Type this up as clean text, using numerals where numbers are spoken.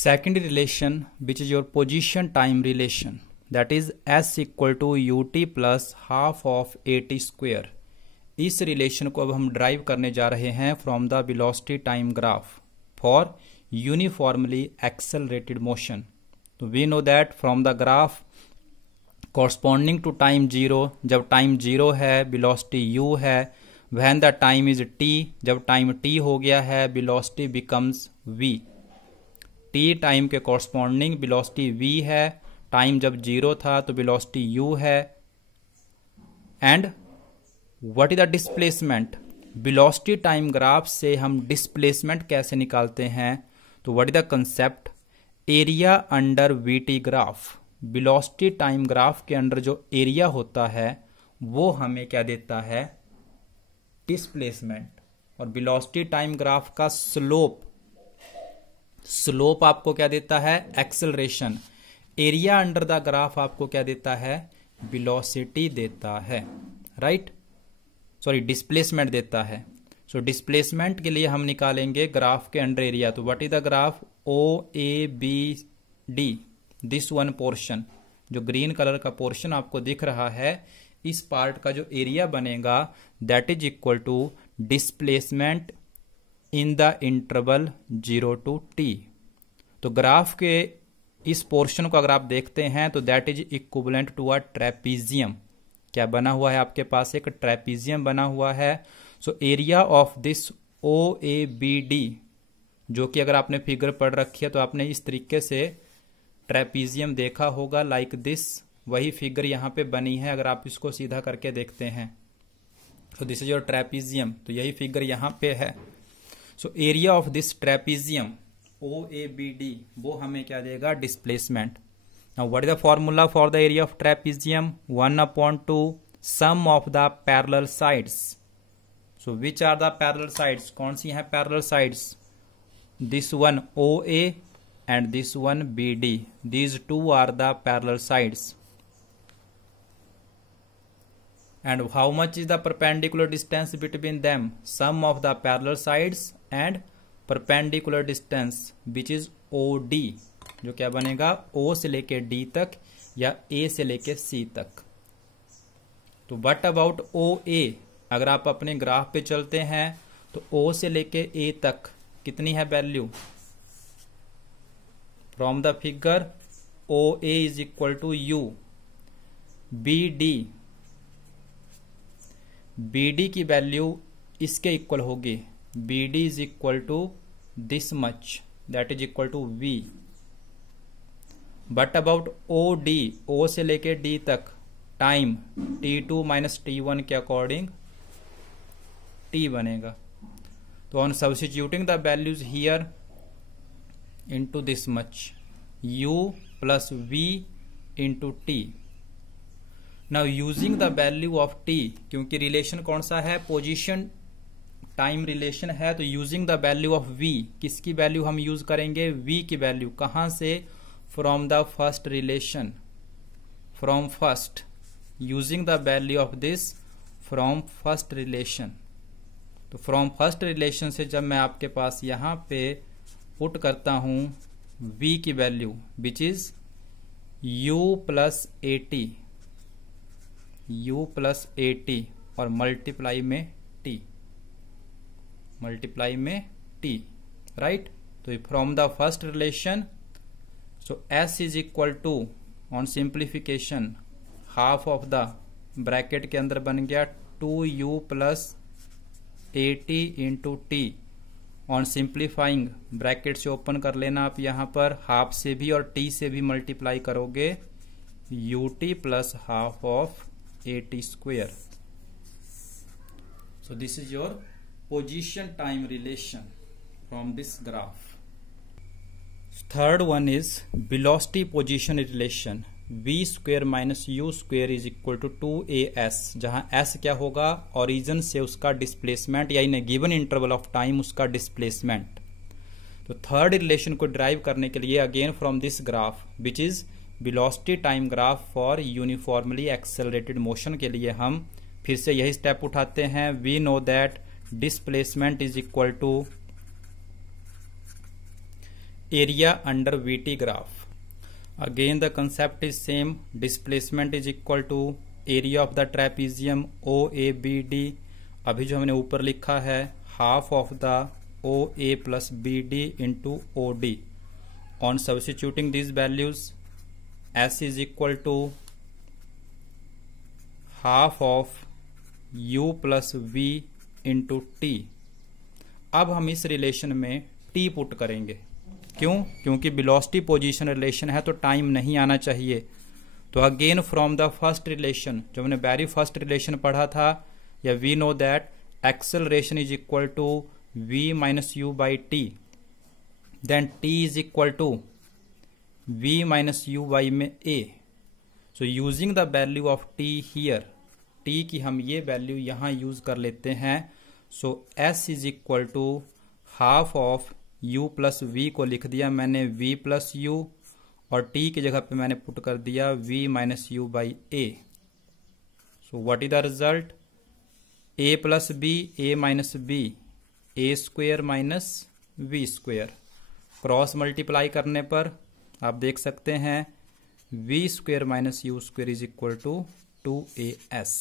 second relation which is your position time relation, that is s equal to ut plus half of at square. इस relation को अब हम drive करने जा रहे हैं from the velocity time graph for uniformly accelerated motion. तो we know that from the graph corresponding to time zero, जब टाइम जीरो है वेलोसिटी u है, when the time is t, जब टाइम t हो गया है velocity becomes v. t time के corresponding velocity v है, टाइम जब जीरो था तो वेलोसिटी u है. And what is the displacement? Velocity time graph से हम डिस्प्लेसमेंट कैसे निकालते हैं? तो what is the concept? Area under VT graph. Velocity time graph के अंडर जो एरिया होता है वो हमें क्या देता है? डिस्प्लेसमेंट. और वेलोसिटी टाइम ग्राफ का स्लोप आपको क्या देता है? Acceleration. Area under the graph आपको क्या देता है? वेलोसिटी देता है, राइट? सॉरी, डिस्प्लेसमेंट देता है. सो डिस्प्लेसमेंट के लिए हम निकालेंगे ग्राफ के अंडर एरिया. तो what is the graph? O A B D, this one portion, जो ग्रीन कलर का पोर्शन आपको दिख रहा है, इस पार्ट का जो एरिया बनेगा that is equal to displacement in the interval 0 to t. तो ग्राफ के इस पोर्शन को अगर आप देखते हैं तो that is equivalent to a trapezium. क्या बना हुआ है आपके पास? एक ट्रेपीजियम बना हुआ है. So area of this O A B D, जो कि अगर आपने फिगर पढ़ रखी है तो आपने इस तरीके से ट्रेपीजियम देखा होगा, लाइक दिस. वही फिगर यहाँ पे बनी है अगर आप इसको सीधा करके देखते हैं. तो दिस इज योर ट्रेपीजियम. तो यही फिगर यहाँ पे है. So area of this trapezium O A B D, वो हमें क्या देगा? Displacement. Now what is the formula for the area of trapezium? 1/2 sum of the parallel sides. So which are the parallel sides? कौन सी हैं parallel sides? This one O A and this one B D. These two are the parallel sides. And how much is the perpendicular distance between them? Sum of the parallel sides and perpendicular distance which is OD, जो क्या बनेगा? O से लेके D तक या A से लेके C तक. तो what about OA? अगर आप अपने ग्राफ पे चलते हैं तो O से लेके A तक कितनी है value? From the figure OA is equal to U. BD की वैल्यू इसके इक्वल होगी. BD is equal to this much, that is equal to V. But about OD, O से लेके D तक टाइम T2 माइनस T1 के according T बनेगा. तो on substituting the values here into this much, U plus V into T. Now using the value of t, क्योंकि relation कौन सा है? पोजीशन टाइम रिलेशन है. तो using the value of v, किसकी वैल्यू हम यूज करेंगे? v की वैल्यू. कहां से? From the first relation, from first. Using the value of this from first relation. तो फ्रॉम फर्स्ट रिलेशन से जब मैं आपके पास यहां पे पुट करता हूं v की वैल्यू which is u plus at, u plus at और मल्टीप्लाई में t, राइट? तो from the first relation, so s is equal to, on simplification, half of the bracket के अंदर बन गया 2u plus at into t. On simplifying bracket से open कर लेना आप यहां पर, हाफ से भी और t से भी मल्टीप्लाई करोगे, ut plus half of at square. So this is your position time relation from this graph. Third one is velocity position relation. v square minus u square is equal to 2as, जहां s क्या होगा? Origin से उसका displacement या in given interval of time उसका displacement. तो third relation को derive करने के लिए again from this graph which is velocity time graph for uniformly accelerated motion के लिए हम फिर से यही स्टेप उठाते हैं. We know that displacement is equal to area under VT graph. Again the concept is same. Displacement is equal to area of the trapezium OABD. अभी जो हमने ऊपर लिखा है half of the OA plus BD into OD. On substituting these values, S is equal to half of U plus V into T. अब हम इस relation में T पुट करेंगे. क्यों? क्योंकि वेलोसिटी पोजीशन रिलेशन है तो टाइम नहीं आना चाहिए. तो again from the first relation, जो हमने वेरी फर्स्ट रिलेशन पढ़ा था, या we know that acceleration is equal to v minus u by t, then t is equal to v minus u by में a. So using the value of t here, t की हम ये value यहां use कर लेते हैं. So s is equal to half of u plus v को लिख दिया मैंने v प्लस यू, और t की जगह पे मैंने पुट कर दिया v minus u by a. So what is the result? a plus b, a minus b, a square minus v square. Cross multiply करने पर आप देख सकते हैं v square minus u square is equal to 2as.